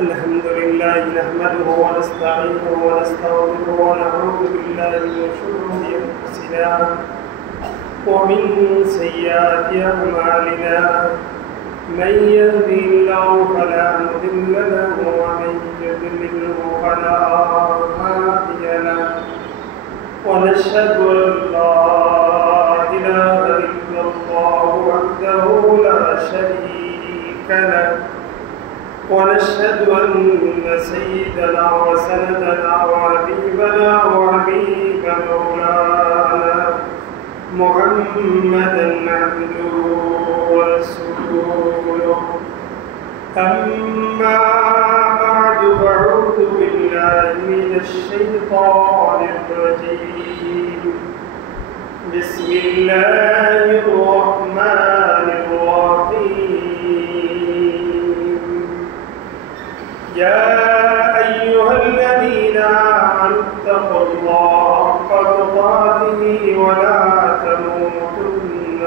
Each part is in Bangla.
الحمد لله نحمده ونستعينه ونستغفره ونعوذ بالله من شرور أنفسنا ومن سيئات أعمالنا من يهده الله فلا مضل له ومن يضلله فلا هادي له ونشهد أن لا إله إلا الله وحده لا شريك له ونشهد أن سيدنا وسندنا وحبيبنا وحبيب مولانا محمدا عبده ورسوله أما بعد فأعوذ بالله من الشيطان الرجيم بسم الله الرحمن الرحيم يا أيها الذين آمنوا اتقوا الله حق تقاته ولا تموتن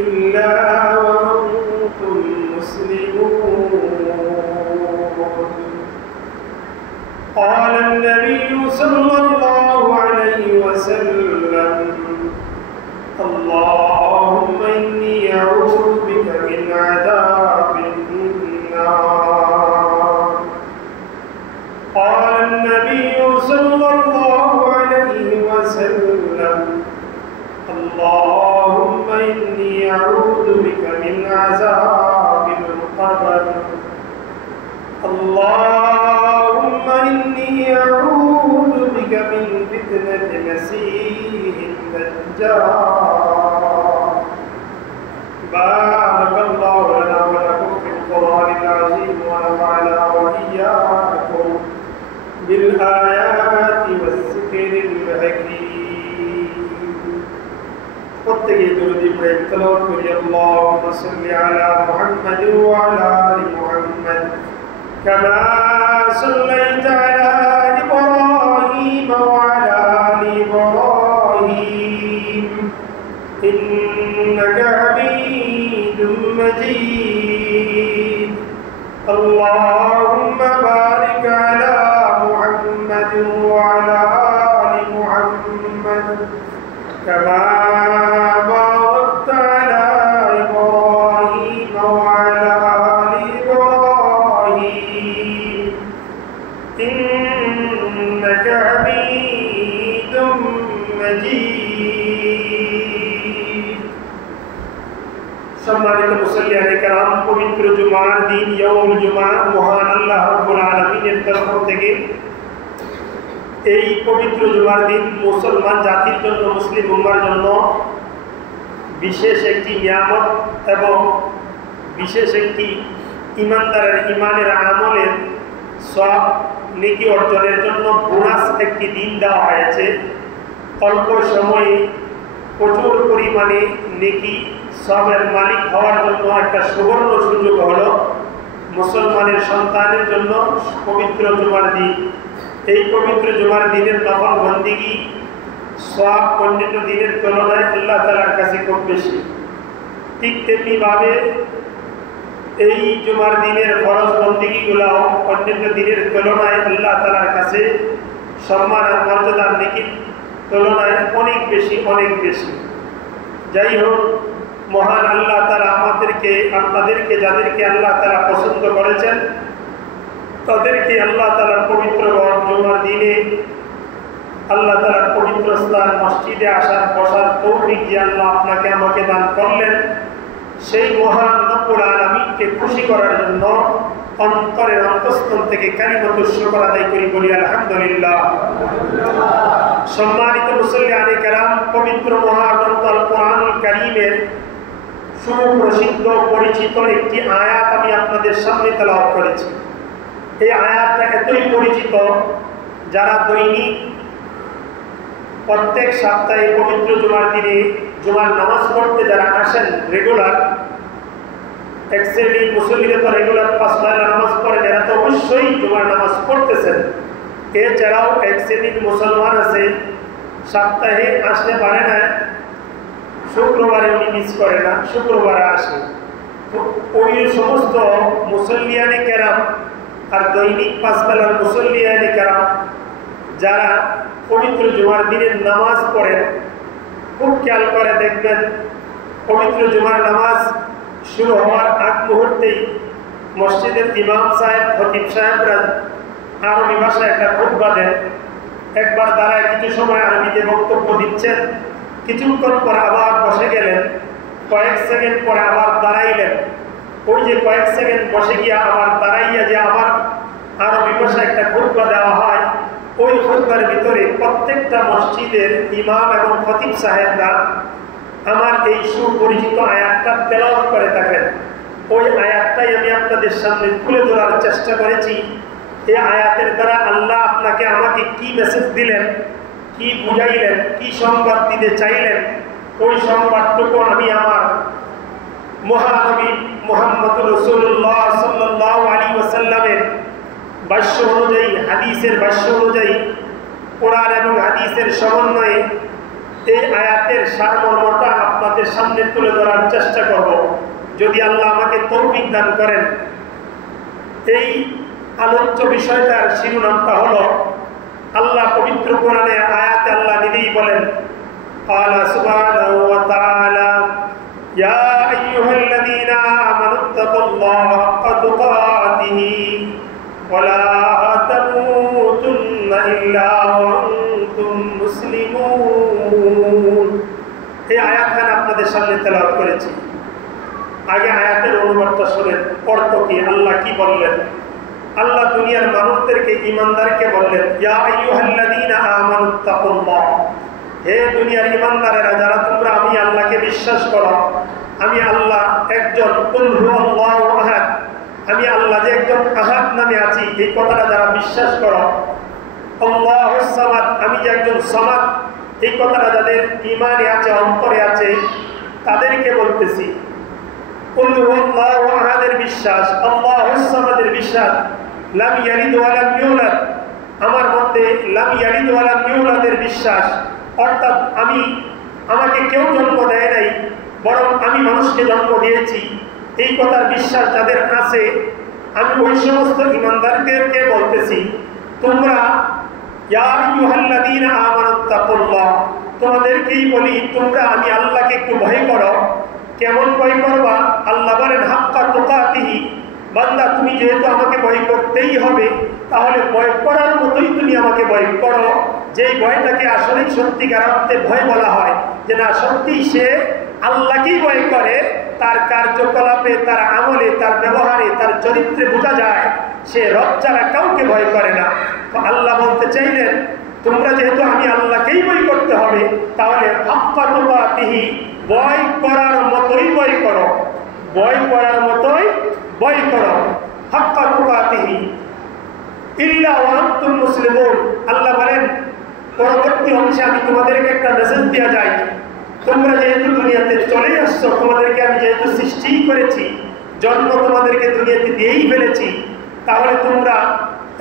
إلا وأنتم مسلمون قال النبي صلى الله عليه وسلم اللهم إني أعوذ بك من عذاب النار قال النبي صلى الله عليه وسلم اللهم إني أعوذ بك من عذاب القبر اللهم إني أعوذ بك من فتنة المسيح الدجال بارك الله لنا ولكم في القرآن العظيم ونفعنا وإياكم بالآيات والذكر الحكيم প্রত্যেকে দরুদ প্রেম তেলাওয়াত করি আল্লাহুম্মা সাল্লি আলা মুহাম্মাদিন ওয়া আলা আলি মুহাম্মাদ কামা সাল্লাইতা আলা ইব্রাহিম ওয়া আলা আলি ইব্রাহিম ইন্নাকা হামিদুম মাজিদ আল্লাহুম্মা বারিক আলা মুহাম্মাদিন ওয়া আলা আলি মুহাম্মাদ কামা باركت على إبراهيم وعلى آل إبراهيم إنك حميد مجيد সম্মানিত মুসল্লিয়ানে কেরাম পবিত্র জুমার দিন ইয়াউমুল জুমা মহান আল্লাহ রাব্বুল আলামিনের তরফ থেকে এই পবিত্র জুমার দিন মুসলমান জাতির জন্য মুসলিম উম্মার জন্য বিশেষ একটি নিয়ামত এবং বিশেষ একটি ইমানদারের ইমানের আমলের সব নেকি অর্জনের জন্য বোনাস একটি দিন দেওয়া হয়েছে। অল্প সময়ে প্রচুর পরিমাণে নেকি সবের মালিক হওয়ার জন্য একটা সুবর্ণ সুযোগ হলো মুসলমানের সন্তানের জন্য পবিত্র জুমার দিন। এই পবিত্র জুমার দিনের নফল বন্দিগি সব অন্যান্য দিনের তুলনায় আল্লাহ তাআলার কাছে খুব বেশি। ঠিক তেমনিভাবে এই জুমার দিনের ফরজ বন্দিগিগুলাও অন্যান্য দিনের তুলনায় আল্লাহ তাআলার কাছে সম্মান আর মর্যাদার নেকির তুলনায় অনেক বেশি অনেক বেশি। যাই হোক, মহান আল্লাহ তাআলা আমাদেরকে আপনাদেরকে যাদেরকে আল্লাহ তাআলা পছন্দ করেছেন তাদেরকে আল্লাহ তাআলার পবিত্র জুমার দিনে আল্লাহ তাআলার পবিত্র স্থান মসজিদে আসার বসার তৌফিক যে আল্লাহ আপনাকে আমাকে দান করলেন, সেই মহান রব্বুল আলামিনকে খুশি করার জন্য অন্তরের অন্তঃস্থল থেকে কালিমাতু শুকর আদায় করি, বলি আলহামদুলিল্লাহ। সম্মানিত মুসল্লিয়ানে কেরাম, পবিত্র মহাগ্রন্থ আল কোরআনুল কারীমের সুপ্রসিদ্ধ পরিচিত একটি আয়াত আমি আপনাদের সামনে তেলাওয়াত করেছি। এই আয়াতটা এতই পরিচিত, যারা দৈনিক প্রত্যেক সপ্তাহে পবিত্র জুমার দিনে জুমার নামাজ পড়তে যারা আসেন রেগুলার, এক শ্রেণীর মুসল্লিরা তো রেগুলার 5 ওয়াক্ত নামাজ পড়েন, এরা তো অবশ্যই জুমার নামাজ পড়তেছেন। এছাড়াও এক শ্রেণীর মুসলমান আছে সপ্তাহে আসতে পারে না, শুক্রবারে উনি মিস করে না, শুক্রবারে আসে। তো ওই সমস্ত মুসল্লিয়ানে কেরাম আর দৈনিক 5 বেলার মুসল্লিয়ানে কেরাম যারা পবিত্র জুমার দিনের নামাজ পড়েন, খুব খেয়াল করে দেখবেন পবিত্র জুমার নামাজ শুরু হওয়ার আগ মুহূর্তেই মসজিদের ইমাম সাহেব, খতিব সাহেবরা আরবি ভাষায় একটা খুতবা দেন। একবার দাঁড়ায় কিছু সময় আরবিতে বক্তব্য দিচ্ছেন, কিছুক্ষণ পরে আবার বসে গেলেন, কয়েক সেকেন্ড পরে আবার দাঁড়াইলেন। ওই যে কয়েক সেকেন্ড বসে গিয়ে আবার দাঁড়াইয়া যে আবার আরবি ভাষায় একটা খুতবা দেওয়া হয়, ওই খুতবার ভিতরে প্রত্যেকটা মসজিদের ইমাম এবং খতিব সাহেবরা আমার এই সুপরিচিত আয়াতটা তেলাওয়াত করে থাকেন। ওই আয়াতটাই আমি আপনাদের সামনে তুলে ধরার চেষ্টা করেছি। এই আয়াতের দ্বারা আল্লাহ আপনাকে আমাকে কি মেসেজ দিলেন, কি বুঝাইলেন, কি সংবাদ দিতে চাইলেন, ওই সংবাদটুকু আমি আমার মহানবী মুহাম্মদুর রাসূলুল্লাহ সাল্লাল্লাহু আলাইহি ওয়াসাল্লামের ভাষ্য অনুযায়ী, হাদিসের ভাষ্য অনুযায়ী, কোরআন এবং হাদিসের সমন্বয়ে এই আয়াতের সারমর্মটা আপনাদের সামনে তুলে ধরার চেষ্টা করব, যদি আল্লাহ আমাকে তৌফিক দান করেন। এই আলোচ্য বিষয়টার শিরোনামটা হলো, আল্লাহ পবিত্র কোরআনে আয়াতে আল্লাহ নিজেই বলেন, ক্বালা সুবহানাহু ওয়া তাআলা ইয়া আইয়ুহাল্লাযীনা আমানুত্তাকুল্লাহা হাক্কা তুকাতিহি ওয়া লা তামুতুন্না ইল্লা ওয়া আনতুম মুসলিমুন। এই আয়াতখানা আপনাদের সামনে তেলাওয়াত করেছি। আগে আয়াতের অনুবাদটা শুনেন, অর্থ কি, আল্লাহ কি বললেন। আল্লাহ দুনিয়ার মানুষদেরকে, ঈমানদারকে বললেন, ইয়া আইয়ুহাল্লাযীনা আমানুত্তাকুল্লাহ, হে দুনিয়ার ঈমানদারেরা যারা তোমরা আমি আল্লাহকে বিশ্বাস করো, আমি আল্লাহ একজন, কুল হুয়াল্লাহু আহাদ, আমি আল্লাহ যে একজন আহাদ নামে আছি, এই কথাটা যারা বিশ্বাস করো, আল্লাহুস সামাদ, আমি যে একজন সামাদ, এই কথাটা যাদের ঈমানে আছে, অন্তরে আছে, তাদেরকে বলতেছি। কুল হুয়াল্লাহু আহাদের বিশ্বাস, আল্লাহুস সামাদের বিশ্বাস, লাম ইয়ালিদ ওয়া লাম ইউলাদ, আমার মধ্যে লাম ইয়ালিদ ওয়া লাম ইউলাদের বিশ্বাস, অর্থাৎ আমাকে কেউ জন্ম দেয় নাই, বরং আমি মানুষকে জন্ম দিয়েছি, এই কথার বিশ্বাস যাদের আছে, আমি ওই সমস্ত ঈমানদারদেরকে বলতেছি, তোমরা ইয়া আইয়ুহাল্লাযীনা আমানুত্তাকুল্লাহ, তোমাদেরকেই বলি তোমরা আমি আল্লাহকে একটু ভয় করো। কেমন ভয় করবা? আল্লাহ বলেন হাক্কা তুকাতিহি, বান্দা তুমি যেহেতু আমাকে ভয় করতেই হবে, তাহলে ভয় করার মতোই তুমি আমাকে ভয় করো, যেই ভয়টাকে আসলেই সত্যিকার অর্থে ভয় বলা হয়, যে না সত্যি সে আল্লাহকেই ভয় করে, তার কার্যকলাপে, তার আমলে, তার ব্যবহারে, তার চরিত্রে বোঝা যায় সে রব ছাড়া কাউকে ভয় করে না। তো আল্লাহ বলতে চাইলেন তোমরা যেহেতু আমি আল্লাহকেই ভয় করতে হবে, তাহলে হাক্কা তুকাতিহি, ভয় করার মতোই ভয় করো, ভয় করার মতোই ভয় করো, হাক্কা তুকাতিহি ইল্লা ওয়া আনতুম মুসলিমুন। আল্লাহ বলেন পরবর্তী অংশে আমি তোমাদেরকে একটা মেসেজ দেওয়া যায়, তোমরা যেহেতু দুনিয়াতে চলে আসছো, তোমাদেরকে আমি যেহেতু সৃষ্টি করেছি, জন্ম তোমাদেরকে দুনিয়াতে দিয়েই ফেলেছি, তাহলে তোমরা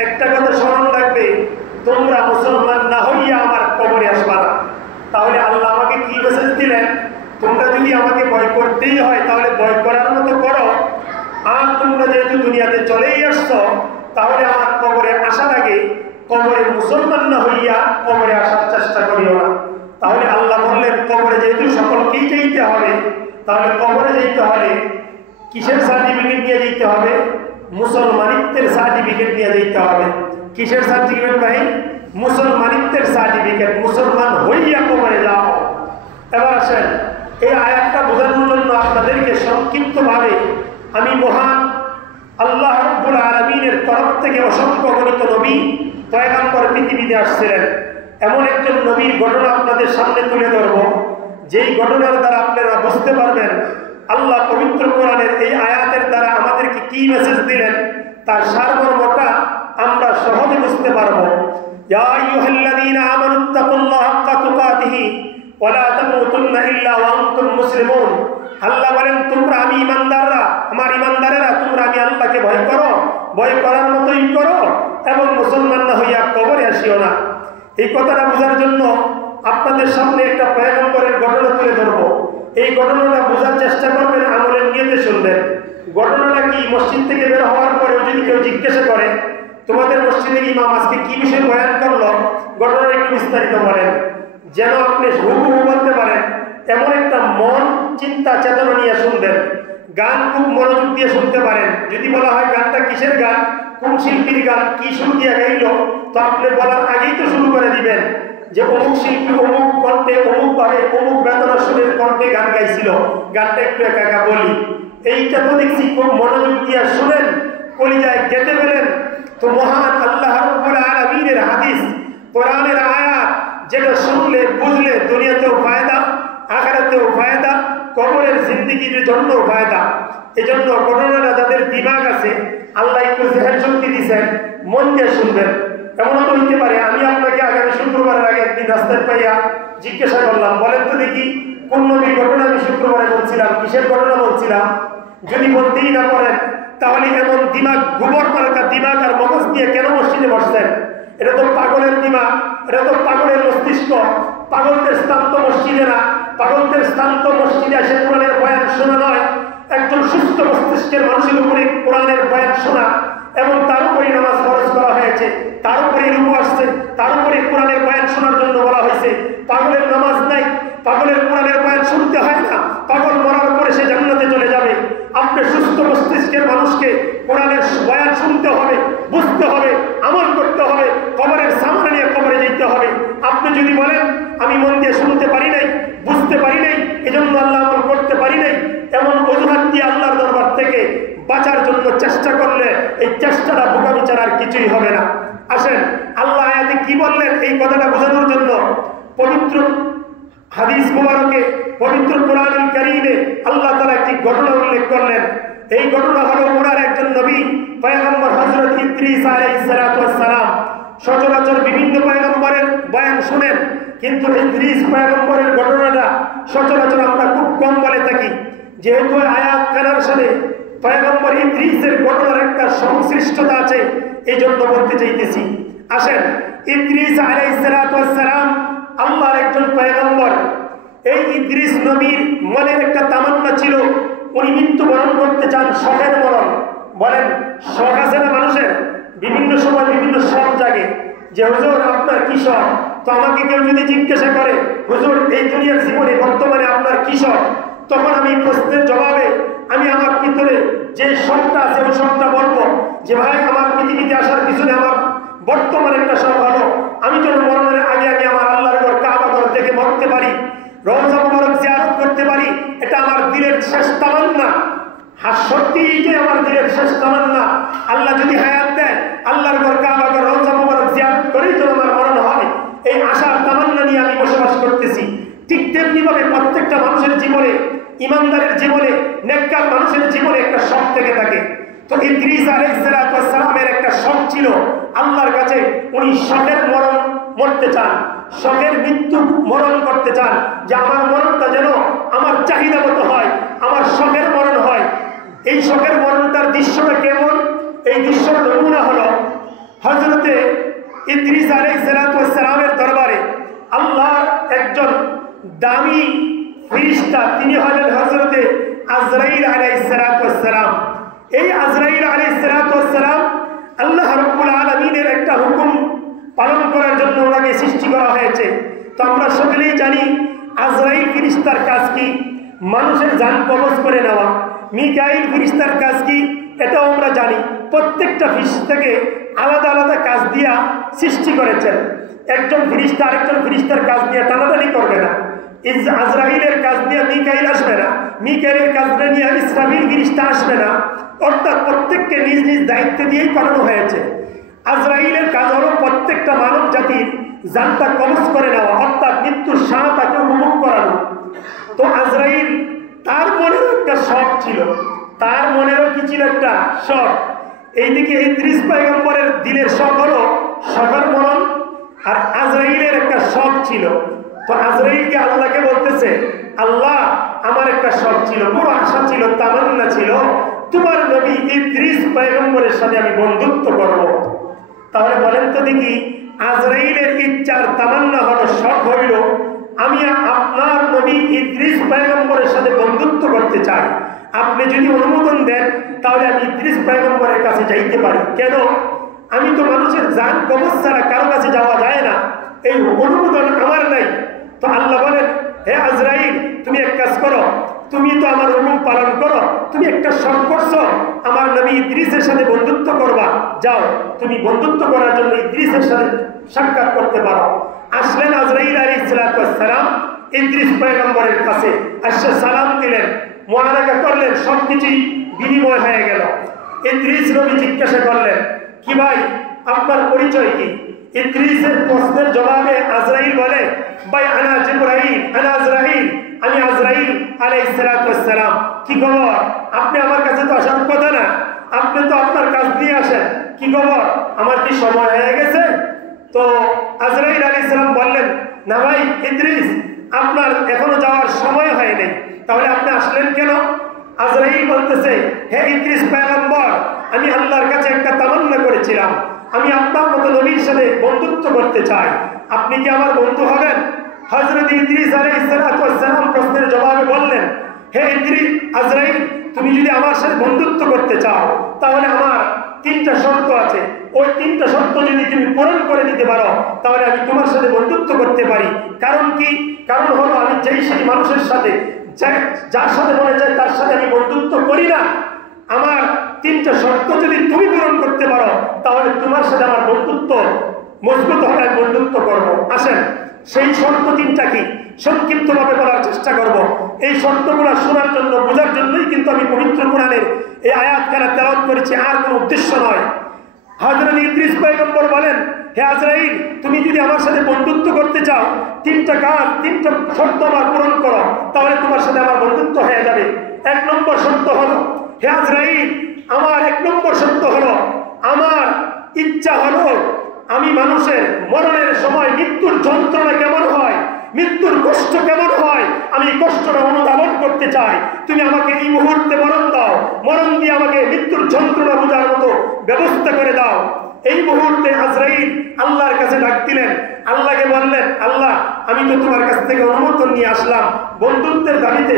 একটা কথা স্মরণ রাখবে, তোমরা মুসলমান না হইয়া আমার কবরে আসবা না। তাহলে আল্লাহ আমাকে কি মেসেজ দিলেন? তোমরা যদি আমাকে ভয় করতেই হয় তাহলে ভয় করার মতো করো, আর তোমরা যেহেতু দুনিয়াতে চলেই আসছো, তাহলে আমার কবরে আসার আগে কবরে মুসলমান না হইয়া কবরে আসার চেষ্টা করিও না। তাহলে আল্লাহ বললেন কবরে যেহেতু সকলকেই যেতে হবে, তাহলে কবরে যেতে হলে কিসের সার্টিফিকেট নিয়ে যেতে হবে? মুসলমানিত্বের সার্টিফিকেট নিয়ে যেতে হবে। কিসের সার্টিফিকেট ভাই? মুসলমানিত্বের সার্টিফিকেট। মুসলমান হইয়া কবরে যাও। এবার আসেন, এই আয়াতটা বোঝানোর জন্য আপনাদেরকে সংক্ষিপ্তভাবে আমি মহান আল্লাহ রাব্বুল আলামিনের তরফ থেকে অসংখ্য গণিত নবী পয়গম্বর পৃথিবীতে আসছিলেন, এমন একজন নবীর ঘটনা আপনাদের সামনে তুলে ধরব, যেই ঘটনার দ্বারা আপনারা বুঝতে পারবেন আল্লাহ পবিত্র কোরআনের এই আয়াতের দ্বারা আমাদেরকে কি মেসেজ দিলেন, তার সারমর্মটা আমরা সহজে বুঝতে পারব। ইয়া আইয়ুহাল্লাযীনা আমানুত্তাকুল্লাহা হাক্কা তুকাতিহি ওয়া লা তামুতুন্না ইল্লা ওয়া আনতুম মুসলিমুন। আল্লাহ বলেন তোমরা আমি ঈমানদাররা, আমার ঈমানদারেরা, তোমরা আমি আল্লাহকে ভয় করো, ভয় করার মতোই করো, এবং মুসলমান না হইয়া কবরে আসিও না। এই কথাটা বোঝার জন্য আপনাদের সামনে একটা পয়গম্বরের ঘটনা তুলে ধরব। এই ঘটনাটা বোঝার চেষ্টা করবেন, আমলের নিয়তে শুনবেন। ঘটনাটা কি? মসজিদ থেকে বের হওয়ার পরেও যদি কেউ জিজ্ঞাসা করে তোমাদের মসজিদের ইমাম আজকে কি বিষয়ে বয়ান করলো, ঘটনাটা একটু বিস্তারিত বলেন, যেন আপনি হুবহু বলতে পারেন এমন একটা মন চিন্তা চেতনা নিয়ে শুনবেন। গান খুব মনোযোগ দিয়ে শুনতে পারেন। যদি বলা হয় গানটা কিসের গান, কোন শিল্পীর গান, কি সুর দিয়ে গাইল, তো আপনি বলার আগেই তো শুরু করে দিবেন যে অমুক শিল্পী অমুক কণ্ঠে অমুক ভাবে অমুক বেদনা সুরের কণ্ঠে গান গাইছিল, গানটা একটু একা একা বলি। এইটা তো দেখছি খুব মনোযোগ দিয়ে শুনেন, কলিজায় গেঁথে ফেলেন। তো মহান আল্লাহ রাব্বুল আলামিনের হাদিস, কোরআনের আয়াত, যেটা শুনলে বুঝলে দুনিয়াতেও ফায়দা, আখিরাতেও ফায়দা, কবরের জিন্দেগির জন্য ফায়দা। এজন্য ঘটনাটা যাদের দিমাগ আছে, আল্লাহ একটু জেহেন শক্তি দিয়েছেন, মন দিয়ে শুনবেন। এমন তো হইতে পারে আমি আপনাকে আগামী শুক্রবারের আগে একদিন রাস্তায় পাইয়া জিজ্ঞাসা করলাম, বলেন তো দেখি কোন নবীর ঘটনা আমি শুক্রবারে বলছিলাম, কিসের ঘটনা বলছিলাম? যদি বলতেই না পারেন তাহলে এমন দিমাগ, গোবর মার্কা দিমাগ আর মগজ দিয়ে কেন মসজিদে বসছেন? এটা তো পাগলের দিমাগ, এটা তো পাগলের মস্তিষ্ক। পাগলদের স্থান তো মসজিদে না, পাগলদের স্থান তো মসজিদে এসে কোরআনের বয়ান শোনা নয়। একজন সুস্থ মস্তিষ্কের মানুষের উপরে কোরআনের বয়ান শোনা এবং তার উপরে নামাজ ফরজ করা হয়েছে, তার উপরে রুকু আসছে, তার উপরে কোরআনের বয়ান শোনার জন্য বলা হয়েছে। পাগলের নামাজ নাই, পাগলের কোরআনের বয়ান শুনতে হয় না, পাগল মরার পরে সে জান্নাতে চলে যাবে। আপনি সুস্থ মস্তিষ্কের মানুষকে কোরআনের বয়ান শুনতে হবে, বুঝতে হবে, আমল করতে হবে, কবরের সামনে নিয়ে কবরে যেতে হবে। আপনি যদি বলেন আমি মন দিয়ে শুনতে পারি নাই, বুঝতে পারি নাই, এজন্য আল্লাহ আমল করতে পারি নাই, এমন অজুহাত দিয়ে আল্লাহর দরবার থেকে বাঁচার জন্য চেষ্টা করলে এই চেষ্টাটা বোকামি ছাড়া আর কিছুই হবে না। আসেন আল্লাহ আয়াতে কি বললেন এই কথাটা বোঝানোর জন্য পবিত্র হাদিস মুবারকে, পবিত্র কোরআনুল কারীমে আল্লাহ তাআলা একটি ঘটনা উল্লেখ করলেন। এই ঘটনা হলো ওনার একজন নবী পয়গম্বর হযরত ইদ্রিস আলাইহিস সালাতু ওয়াস সালাম। সচরাচর বিভিন্ন পয়গম্বরের বয়ান শুনেন, কিন্তু ইদ্রিস পয়গম্বরের ঘটনাটা সচরাচর আমরা খুব কম বলে থাকি। যেহেতু আয়াত কানার সাথে পয়গম্বর ইদ্রিসের ঘটনার একটা সংশ্লিষ্টতা আছে, এই জন্য বলতে চাইতেছি। আসেন, ইদ্রিস আলাইহিস সালাতু ওয়াস সালাম আল্লাহর একজন পয়গম্বর। এই ইদ্রিস নবীর মনের একটা তামান্না ছিল, উনি মৃত্যুবরণ করতে চান, শখের মরণ। বলেন শখ আছে না মানুষের? বিভিন্ন সময় বিভিন্ন শখ জাগে যে হুজুর আপনার কি শখ? তো আমাকে কেউ যদি জিজ্ঞাসা করে হুজুর এই দুনিয়ার জীবনে বর্তমানে আপনার কি শখ, তখন আমি প্রশ্নের জবাবে আমি আমার ভিতরে যে শখটা আছে ওই শখটা বলবো যে ভাই আমার পৃথিবীতে আসার পিছনে আমার বর্তমানে একটা শখ হলো আমি যেন মরণের আগে আমি আমার আল্লাহর ঘর কাবা ঘর দেখে মরতে পারি, রওজা মুবারক জিয়ারত করতে পারি। এটা আমার দিলের শেষ তামান্না। সত্যি এটাই আমার দিলের শেষ তামান্না। আল্লাহ যদি হায়াত দেয় আল্লাহর ঘর কাবা ঘর রওজা মুবারক জিয়ারত করেই যেন আমার মরণ হয়, এই আশার তামান্না নিয়ে আমি বসবাস করতেছি। ঠিক তেমনি ভাবে প্রত্যেকটা মানুষের জীবনে, ইমানদারের জীবনে, নেককার মানুষের জীবনে একটা শখ থেকে থাকে। তো ইদ্রিস আলাইহিস সালামের একটা শখ ছিল আল্লাহর কাছে, উনি শখের মরণ মরতে চান, শখের মৃত্যু মরণ করতে চান, যে আমার মরণটা যেন আমার চাহিদা মতো হয়, আমার শখের মরণ হয়। এই শখের মরণটার দৃশ্যটা কেমন? এই দৃশ্যের নমুনা হলো হযরতে ইদ্রিস আলাইহিস সালামের দরবারে আল্লাহর একজন দামি ফেরেশতা, তিনি হলেন হযরতে আজরাইল আলাইহিস সালাম। এই আজরাইল আলাইহিস সালাম আল্লাহ রাব্বুল আলামিনের একটা হুকুম পালন করার জন্য ওনাকে সৃষ্টি করা হয়েছে। তো আমরা সকলেই জানি আজরাইল ফেরেশতার কাজ কি? মানুষের জান কবজ করে নেওয়া। মিকাইল ফেরেশতার কাজ কি? এটাও আমরা জানি। প্রত্যেকটা ফেরেশতাকে আলাদা আলাদা কাজ দিয়া সৃষ্টি করেছেন। একজন ফেরেশতা আরেকজন ফেরেশতার কাজ নিয়ে টানাটানি করবে না। আজরাইলের কাজ নিয়ে মিকাইল আসবে না, মিকাইলের কাজ নিয়ে ইসরাফিল ফেরেশতা আসবে না। অর্থাৎ প্রত্যেককে নিজ নিজ দায়িত্ব দিয়েই করানো হয়েছে। আজরাইলের কাজ হলো প্রত্যেকটা মানব জাতির জানটা কবজ করে নেওয়া, অর্থাৎ মৃত্যুর সাহায্যকে উপভোগ করানো। তো আজরাইল তার মনেরও একটা শখ ছিল, তার মনেরও কি ছিল? একটা শখ। এইদিকে ইদ্রিস পয়গম্বরের দিলের শখ হলো শখের মরণ, আর আজরাইলের একটা শখ ছিল। তো আজরাইলকে আল্লাহকে বলতেছে, আল্লাহ আমার একটা শখ ছিল, বড় আশা ছিল, তামান্না ছিল, তোমার নবী ইদ্রিস পয়গম্বরের সাথে আমি বন্ধুত্ব করব। তাহলে বলেন তো দেখি, আজরাইলের ইচ্ছার তামান্না হলো, শখ হইল আমি আপনার নবী ইদ্রিস পয়গম্বরের সাথে বন্ধুত্ব করতে চাই। আপনি যদি অনুমোদন দেন তাহলে আমি ইদ্রিস পয়গম্বরের কাছে যাইতে পারি। কেন? আমি তো মানুষের জান কবজ ছাড়া কারো কাছে যাওয়া যায় না, এই অনুমোদন আমার নাই। তো আল্লাহ বলেন, হে আজরাইল, তুমি এক কাজ করো, তুমি তো আমার হুকুম পালন করো, তুমি একটা শর্ত করছো আমার নবী ইদ্রিসের সাথে বন্ধুত্ব করবা, যাও তুমি বন্ধুত্ব করার জন্য ইদ্রিসের সাথে সাক্ষাৎ করতে পারো। আসলেন আজরাইল আলাইহিস সালাম ইদ্রিস পয়গম্বরের কাছে, আসে সালাম দিলেন, মুআনাকা করলেন, সবকিছুই বিনিময় হয়ে গেল। ইদ্রিস নবী জিজ্ঞাসা করলেন, কি ভাই আপনার পরিচয় কি? ইদ্রিসের প্রশ্নের জবাবে আজরাইল বলে, ভাই আনা জিবরাইল, আনা আজরাইল, আমি আজরাইল আলাইহিস সালাম। কি খবর? আপনি আমার কাছে তো আসার কথা না, আপনি তো আপনার কাজ দিয়ে আসেন, কি খবর? আমার কি সময় হয়ে গেছে? তো আজরাইল আলাইহিস সালাম বললেন, না ভাই ইদ্রিস, আপনার এখনো যাওয়ার সময় হয়নি, তাহলে আপনি আসলেন কেন? আজরাইল বলতেছে, হে ইদ্রিস পয়গম্বর, আমি আল্লাহর কাছে একটা তামান্না করেছিলাম, আমি আপনার মতো নবীর সাথে বন্ধুত্ব করতে চাই, আপনি কি আমার বন্ধু হবেন? হযরত ইদ্রিস আলাইহিস সালাম প্রশ্নের জবাবে বললেন, হে ইদ্রিস, আজরাইল, তুমি যদি আমার সাথে বন্ধুত্ব করতে চাও তাহলে আমার 3টা শর্ত আছে, ওই 3টা শর্ত যদি তুমি পূরণ করে দিতে পারো তাহলে আমি তোমার সাথে বন্ধুত্ব করতে পারি। কারণ কি? কারণ হলো আমি সেই মানুষের সাথে যার সাথে মনে চায় তার সাথে আমি বন্ধুত্ব করি না। আমার 3টা শর্ত যদি তুমি পূরণ করতে পারো তাহলে তোমার সাথে আমার বন্ধুত্ব মজবুত হবে, আমি বন্ধুত্ব করবো। আসেন সেই শর্ত 3টা কি সংক্ষিপ্তভাবে বলার চেষ্টা করব। এই শর্তগুলো শোনার জন্য, বোঝার জন্যই কিন্তু আমি পবিত্র কোরআনের এই আয়াতখানা তেলাওয়াত করেছি, আর কোনো উদ্দেশ্য নয়। হযরত ইদ্রিস পয়গম্বর বলেন, হে আজরাইল, তুমি যদি আমার সাথে বন্ধুত্ব করতে চাও 3টা কাজ, 3টা শর্ত আমার পূরণ করো, তাহলে তোমার সাথে আমার বন্ধুত্ব হয়ে যাবে। 1 নম্বর শর্ত হলো, হে আজরাইল, আমার 1 নম্বর শর্ত হলো, আমার ইচ্ছা হলো আমি মানুষের মরণের সময় মৃত্যুর যন্ত্রণা কেমন হয়, মৃত্যুর কষ্ট কেমন হয়, আমি কষ্টটা অনুধাবন করতে চাই। তুমি আমাকে এই মুহূর্তে মরণ দাও, মরণ দিয়ে আমাকে মৃত্যুর যন্ত্রণা বোঝার মতো ব্যবস্থা করে দাও। এই মুহূর্তে আজরাইল আল্লাহর কাছে ডাক দিলেন, আল্লাহকে বললেন, আল্লাহ, আমি তো তোমার কাছ থেকে অনুমোদন নিয়ে আসলাম বন্ধুত্বের দাবিতে,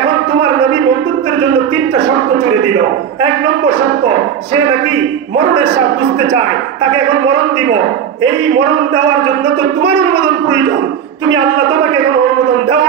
এখন তোমার নবী বন্ধুত্বের জন্য 3টা শর্ত চলে দিল। 1 নম্বর শর্ত, সে নাকি মরণের স্বাদ বুঝতে চায়, তাকে এখন মরণ দিব। এই মরণ দেওয়ার জন্য তো তোমার অনুমোদন প্রয়োজন, তুমি আল্লাহ তোমাকে এখন অনুমোদন দেওয়া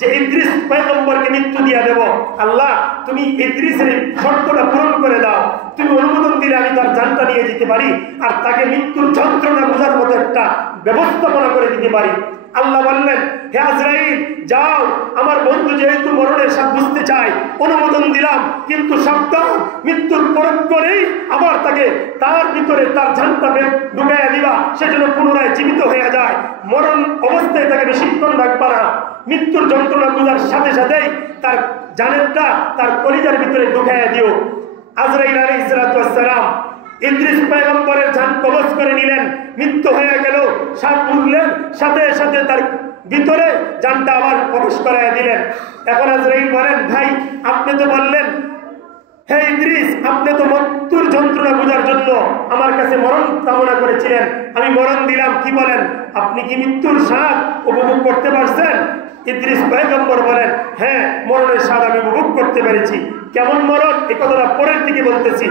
যে ইদ্রিস পয়গম্বরকে মৃত্যু দিয়ে দেব। আল্লাহ, তুমি ইদ্রিসের শর্তটা পূরণ করে দাও, তুমি অনুমোদন দিলে আমি তার জানটা নিয়ে যেতে পারি আর তাকে মৃত্যুর যন্ত্রণা বোঝার মতো একটা ব্যবস্থাপনা করে দিতে পারি। আল্লাহ বললেন, হে আজরাইল, যাও, আমার বন্ধু যেহেতু মরণের স্বাদ বুঝতে চায়, অনুমোদন দিলাম, কিন্তু সাবধান, মৃত্যুর পরক করেই আবার তাকে তার ভিতরে তার জানটা ঢুকাইয়া দিবা, সেজন্য পুনরায় জীবিত হয়ে যায়। মরণ অবস্থায় তাকে বেশিক্ষণ রাখবা না, মৃত্যুর যন্ত্রণা বোঝার সাথে সাথেই তার জানেরটা তার কলিজার ভিতরে ঢুকাইয়া দিও। আজরাইল আলাইহিস সালাম ইদ্রিস পয়গম্বরের জান কবজ করে নিলেন, মৃত্যু হয়ে গেল, সাপ বুঝলেন, সাথে সাথে তার ভিতরে জানটা আবার প্রবেশ করাইয়া দিলেন। এখন আজরাইল বলেন, ভাই আপনি তো বললেন, হে ইদ্রিস, আপনি তো মৃত্যুর যন্ত্রণা বোঝার জন্য আমার কাছে মরণ কামনা করেছিলেন, আমি মরণ দিলাম, কি বলেন, আপনি কি মৃত্যুর স্বাদ উপভোগ করতে পারছেন? ইদ্রিস পয়গম্বর বলেন, হ্যাঁ, মরণের স্বাদ আমি উপভোগ করতে পেরেছি। কেমন মরণ, এই কথাটা পরের দিকে বলতেছি।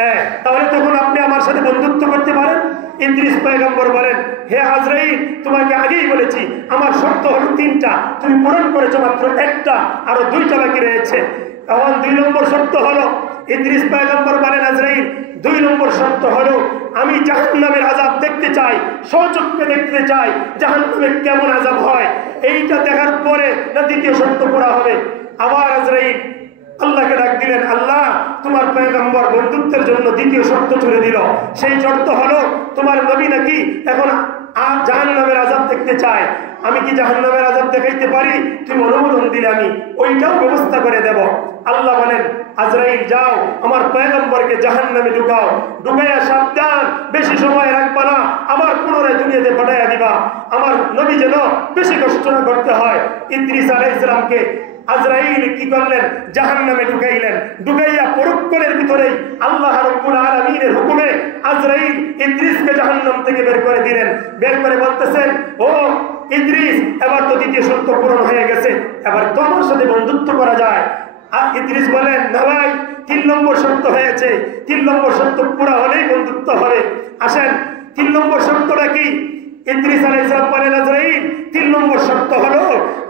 হ্যাঁ, তাহলে তখন আপনি আমার সাথে বন্ধুত্ব করতে পারেন। ইদ্রিস পয়গম্বর বলেন, হে আজরাইল, তোমাকে আগেই বলেছি আমার শর্ত হলো 3টা, তুমি পূরণ করেছো মাত্র 1টা, আরো 2টা বাকি রয়েছে। এখন 2 নম্বর শর্ত হলো, ইদ্রিস পয়গম্বর বলেন, আজরাইল, 2 নম্বর শর্ত হলো আমি জাহান্নামের আযাব দেখতে চাই, স্বচক্ষে দেখতে চাই জাহান্নামে কেমন আযাব হয়। এইটা দেখার পরে না 2য় শর্ত পুরা হবে। আবার আজরাইল আল্লাহকে ডাক দিলেন, আল্লাহ, তোমার পয়গম্বর বন্ধুত্বের জন্য 2য় শর্ত চলে দিল। সেই শর্ত হলো তোমার নবী নাকি এখন জাহান্নামের আযাব দেখতে চায়, আমি কি জাহান্নামের আযাব দেখাইতে পারি? তুমি অনুমোদন দিলে আমি ওইটাও ব্যবস্থা করে দেব। আল্লাহ বলেন, আজরাইল, যাও, আমার পয়গম্বরকে জাহান্নামে ঢুকাও, ঢুকাইয়া সাবধান, বেশি সময় রাখবা না, আবার পুনরায় দুনিয়াতে পাঠাইয়া দিবা, আমার নবী যেন বেশি কষ্ট না করতে হয়। ইদ্রিস আলাইহিস সালামকে আজরাইল কি করলেন? জাহান্নামে ঢুকাইলেন। ঢুকাইয়া পরক্ষণের ভিতরেই আল্লাহ রাব্বুল আলামিনের হুকুমে আজরাইল ইদ্রিসকে জাহান্নাম থেকে বের করে দিলেন। বের করে বলতেছেন, ও ইদ্রিস, এবার তো 2য় শর্ত পূরণ হয়ে গেছে, এবার তোমার সাথে বন্ধুত্ব করা যায়। আর ইদ্রিস বলেন, না ভাই, 3 নম্বর শর্ত হয়েছে, 3 নম্বর শর্ত পুরা হলেই বন্ধুত্ব হবে। আসেন, 3 নম্বর শর্তটা কি? ইদ্রিস আলাইহিস সালাম বলেন, আজরাইল, 3 নম্বর শর্ত হলো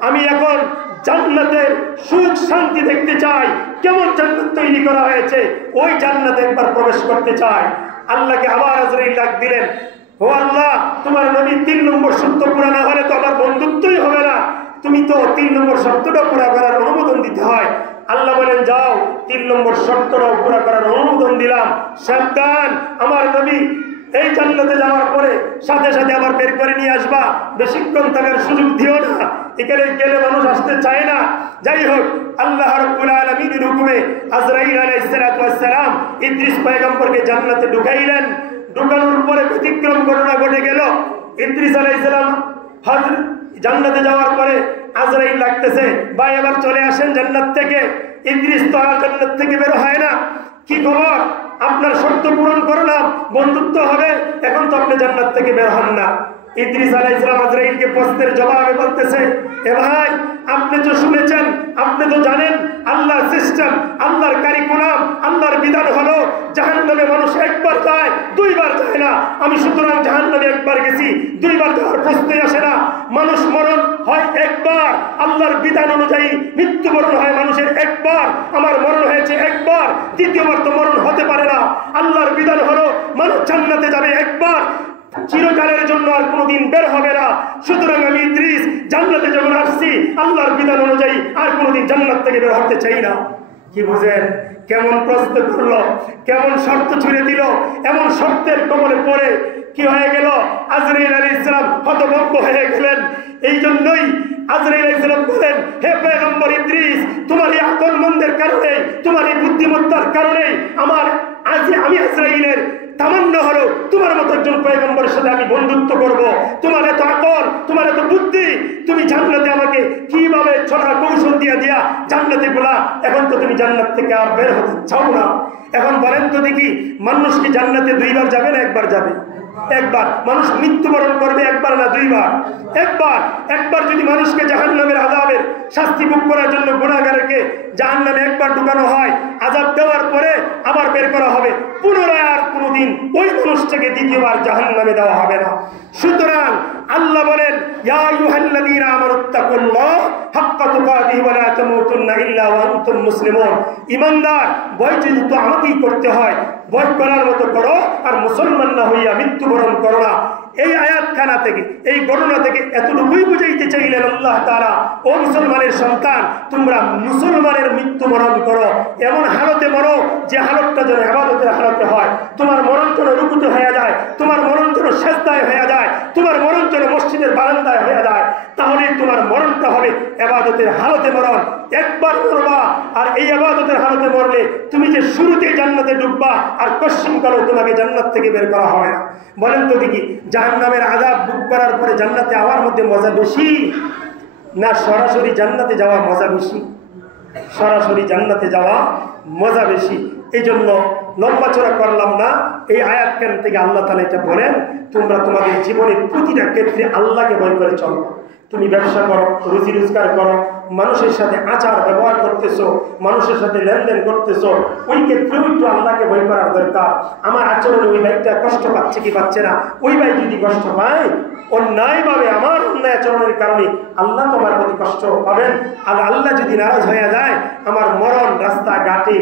আমি এখন জান্নাতের সুখ শান্তি দেখতে চাই। কেমন জান্নাত তৈরি করা হয়েছে, ওই জান্নাতে একবার প্রবেশ করতে চাই। আল্লাহকে আবার আজরাইল ডাক দিলেন, ও আল্লাহ, তোমার নবী 3 নম্বর শর্ত পুরা না হলে তো আমার বন্ধুত্বই হবে না। তুমি তো 3 নম্বর শর্তটা পুরা করার অনুমোদন দিতে হয়। আল্লাহ বলেন, যাও, 3 নম্বর শর্তটাও পুরা করার অনুমোদন দিলাম। সাবধান, আমার নবী এই জান্নাতে যাওয়ার পরে সাথে সাথে আবার বের করে নিয়ে আসবা, বেশিক্ষণ থাকার সুযোগ দিও না। এখানে গেলে মানুষ আসতে চায় না। যাই হোক, আল্লাহ রাব্বুল আলামিনের হুকুমে আজরাইল আলাইহিস সালাতু ওয়াস সালাম ইদ্রিস পয়গম্বরকে জান্নাতে ঢুকাইলেন। ঢুকানোর পরে ব্যতিক্রম ঘটনা ঘটে গেল। ইদ্রিস আলাইহিস সালাম জান্নাতে যাওয়ার পরে আজরাইল লাগতেছে, ভাই এবার চলে আসেন জান্নাত থেকে। ইদ্রিস তো আর জান্নাত থেকে বের হয় না। কি খবর? আপনার শর্ত পূরণ করলাম, বন্ধুত্ব হবে, এখন তো আপনি জান্নাত থেকে বের হন না। ইদ্রিস আলাইহিস সালাম আজরাইলকে প্রশ্নের জবাবে বলতেছে, এ ভাই, আপনি তো শুনেছেন, আপনি তো জানেন আল্লাহর সিস্টেম, আল্লাহর কারিকুলাম, আল্লাহর বিধান হলো জাহান্নামে মানুষ একবার যায়, 2 বার যায় না। আমি সুতরাং জাহান্নামে একবার গেছি, 2 বার যাওয়ার প্রশ্নই আসে না। মানুষ মরণ হয় একবার, আল্লাহর বিধান অনুযায়ী মৃত্যুবরণ হয় মানুষের একবার। আমার মরণ হয়েছে একবার, দ্বিতীয়বার তো মরণ হতে পারে না। আল্লাহর বিধান হলো মানুষ জান্নাতে যাবে একবার, চিরকালের জন্য আর কোনোদিন বের হবে না। সুতরাং আমি ইদ্রিস জান্নাতে যখন আসছি, আল্লাহর বিধান অনুযায়ী আর কোনোদিন জান্নাত থেকে বের হতে চাই না। কি বুঝেন? কেমন প্রশ্ন করলো, কেমন শর্ত ছুড়ে দিল। এমন শর্তের কবলে পড়ে কি হয়ে গেল? আজরাইল আলাইহিস সালাম হতভম্ব হয়ে গেলেন। এই জন্যই আজরাইল আলাইহিস সালাম বলেন, হে পয়গম্বর ইদ্রিস, তোমার এই আকলমন্দের কারণে, তোমার এই বুদ্ধিমত্তার কারণে আমি আজরাইলের তামান্না হলো তোমার মতো একজন পয়গম্বরের সাথে আমি বন্ধুত্ব করব। তোমার এত আকল, তোমার এত বুদ্ধি, তুমি জান্নাতে আমাকে কিভাবে চলার কৌশল দিয়া জান্নাতে বলা। এখন তো তুমি জান্নাত থেকে আর বের হতে চাও না। এখন বলেন তো দেখি, মানুষ কি জান্নাতে 2 বার যাবে না 1 বার যাবে? 1 বার। মানুষ মৃত্যুবরণ করবে 1 বার না 2 বার? 1 বার। 1 বার যদি মানুষকে জাহান্নামের আযাবের শাস্তি ভোগ করার জন্য গুনাহগারকে জাহান্নামে 1 বার ঢুকানো হয়, আযাব দেওয়ার পরে আবার বের করা হবে, পুনরায় আর কোনোদিন ওই মানুষটাকে দ্বিতীয়বার জাহান্নামে দেওয়া হবে না। সুতরাং আল্লাহ বলেন, ইয়া আইয়ুহাল্লাযীনা আমানুত্তাকুল্লাহ হাক্কা তুকাতিহি ওয়া লা তামুতুন্না ইল্লা ওয়া আনতুম মুসলিমুন। ঈমানদার, ভয় যদি তো আমাকেই করতে হয়, ভয় করার মতো করো, আর মুসলমান না হইয়া মৃত্যুবরণ করো না। এই আয়াতখানা থেকে, এই ঘটনা থেকে এতটুকুই বুঝাইতে চাইলেন আল্লাহ তাআলা, ও মুসলমানের সন্তান, তোমরা মুসলমানের মৃত্যুবরণ করো, এমন হালতে মরো যে হালতটা যেন ইবাদতের হালতে হয়। তোমার মরণ যেন রুকুতে হয়ে যায়, তোমার মরণ যেন সেজদায় হয়ে যায়, তোমার মরণ যেন মসজিদের বারান্দায় হয়ে যায়। তাহলে তোমার মরণটা হবে ইবাদতের হালতে মরণ। 1 বার মরবা, আর এই ইবাদতের হালতে মরলে তুমি যে শুরুতেই জান্নাতে ঢুকবা, আর কশ্চিনকালেও তোমাকে জান্নাত থেকে বের করা হবে না। বলেন তো দেখি, জাহান্নামের আযাব ভোগ করার পরে জান্নাতে যাওয়ার মধ্যে মজা বেশি না সরাসরি জান্নাতে যাওয়া মজা বেশি? সরাসরি জান্নাতে যাওয়া মজা বেশি। এই জন্য লম্বা চড়া করলাম না। এই আয়াতখান থেকে আল্লাহ তাআলা এটা বলেন, তোমরা তোমাদের জীবনের প্রতিটা ক্ষেত্রে আল্লাহকে ভয় করে চলো। তুমি ব্যবসা করো, রুজি রোজগার করো, মানুষের সাথে আচার ব্যবহার করতেছো, মানুষের সাথে লেনদেন করতেছো, ওই ক্ষেত্রেও একটু আল্লাহকে ভয় করার দরকার। আমার আচরণে ওই ভাইটা কষ্ট পাচ্ছে কি পাচ্ছে না, ওই ভাই যদি কষ্ট পায় অন্যায়ভাবে, আমার অন্যায় আচরণের কারণে আল্লাহ তোমার প্রতি কষ্ট পাবেন। আর আল্লাহ যদি নারাজ হয়ে যায়, আমার মরণ রাস্তাঘাটে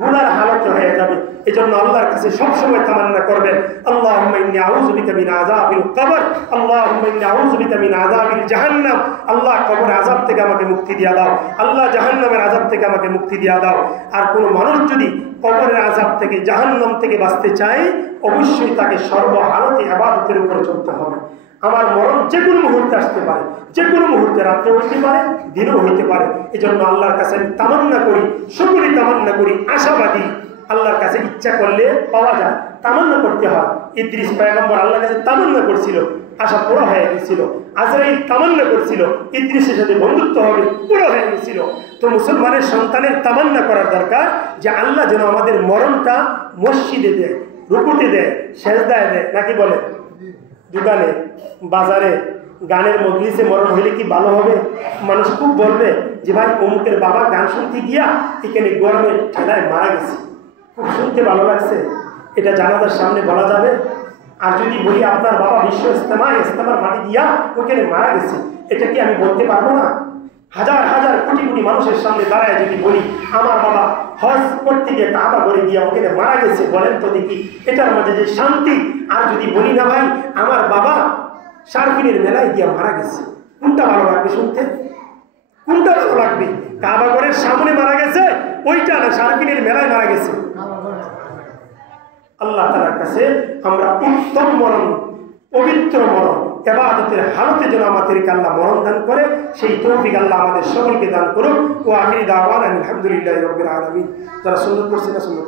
গুনার হালতে হয়ে যাবে। এই জন্য আল্লাহর কাছে সবসময় তামান্না করবেন, আল্লাহুম্মা ইন্নী আউযু বিকা মিন আযাবিল কবর, আল্লাহুম্মা ইন্নী আউযু বিকা মিন আযাবিল জাহান্নাম। আল্লাহ কবরের আযাব থেকে আমাকে মুক্তি দিয়া দাও, আল্লাহ জাহান্নামের আযাব থেকে আমাকে মুক্তি দিয়া দাও। আর কোনো মানুষ যদি কবরের আযাব থেকে, জাহান্নাম থেকে বাঁচতে চায়, অবশ্যই তাকে সর্বহালতে ইবাদতের উপরে চলতে হবে। আমার মরণ যে কোনো মুহূর্তে আসতে পারে, যে কোনো মুহূর্তে, রাত্রে হইতে পারে, দিনও হইতে পারে। এই জন্য আল্লাহর কাছে আমি তামান্না করি, সকলেই তামান্না করি, আশাবাদী। আল্লাহর কাছে ইচ্ছা করলে পাওয়া যায়, তামান্না করতে হয়। ইদ্রিস পয়গম্বর আল্লাহর কাছে তামান্না করছিল, আশা পুরো হয়ে গেছিল। আজরাইল তামান্না করছিল ইদ্রিসের সাথে বন্ধুত্ব হবে, পুরো হয়ে গেছিল। তো মুসলমানের সন্তানের তামান্না করার দরকার যে আল্লাহ যেন আমাদের মরণটা মসজিদে দেয়, রুকুতে দেয়, সেজদায় দেয়, নাকি বলে দোকানে বাজারে গানের মজলিসে মরণ হইলে কি ভালো হবে? মানুষ খুব বলবে যে ভাই অমুকের বাবা গান শুনতে গিয়া এখানে গরমে ঠেলায় মারা গেছে, খুব শুনতে ভালো লাগছে, এটা জানাজার সামনে বলা যাবে? আর যদি বলি আপনার বাবা বিশ্ব ইস্তেমার মাটি দিয়া ওখানে মারা গেছে, এটা কি আমি বলতে পারবো না? হাজার হাজার কোটি কোটি মানুষের সামনে দাঁড়ায় যদি বলি আমার বাবা হজ করতে গিয়ে কাবা করে গিয়া ওখানে মারা গেছে, বলেন তো দেখি এটার মধ্যে যে শান্তি। আর যদি বলি না ভাই আমার বাবা সার্ফিনের মেলায় গিয়া মারা গেছে, কোনটা ভালো লাগবে শুনতে? কোনটা ভালো লাগবে? কাবা ঘরের সামনে মারা গেছে ওইটা, না সার্ফিনের মেলায় মারা গেছে? আল্লাহ তাআলার কাছে আমরা উত্তম মরণ, পবিত্র মরণ, ইবাদতের হালতে যেন আমাদেরকে আল্লাহ মরণ দান করে, সেই তৌফিক আল্লাহ আমাদের সকলকে দান করুন। ও আখিরি দাওয়ানা আলহামদুলিল্লাহি রাব্বিল আলামিন। যারা সুন্নাত পড়ছে না সুন্নাত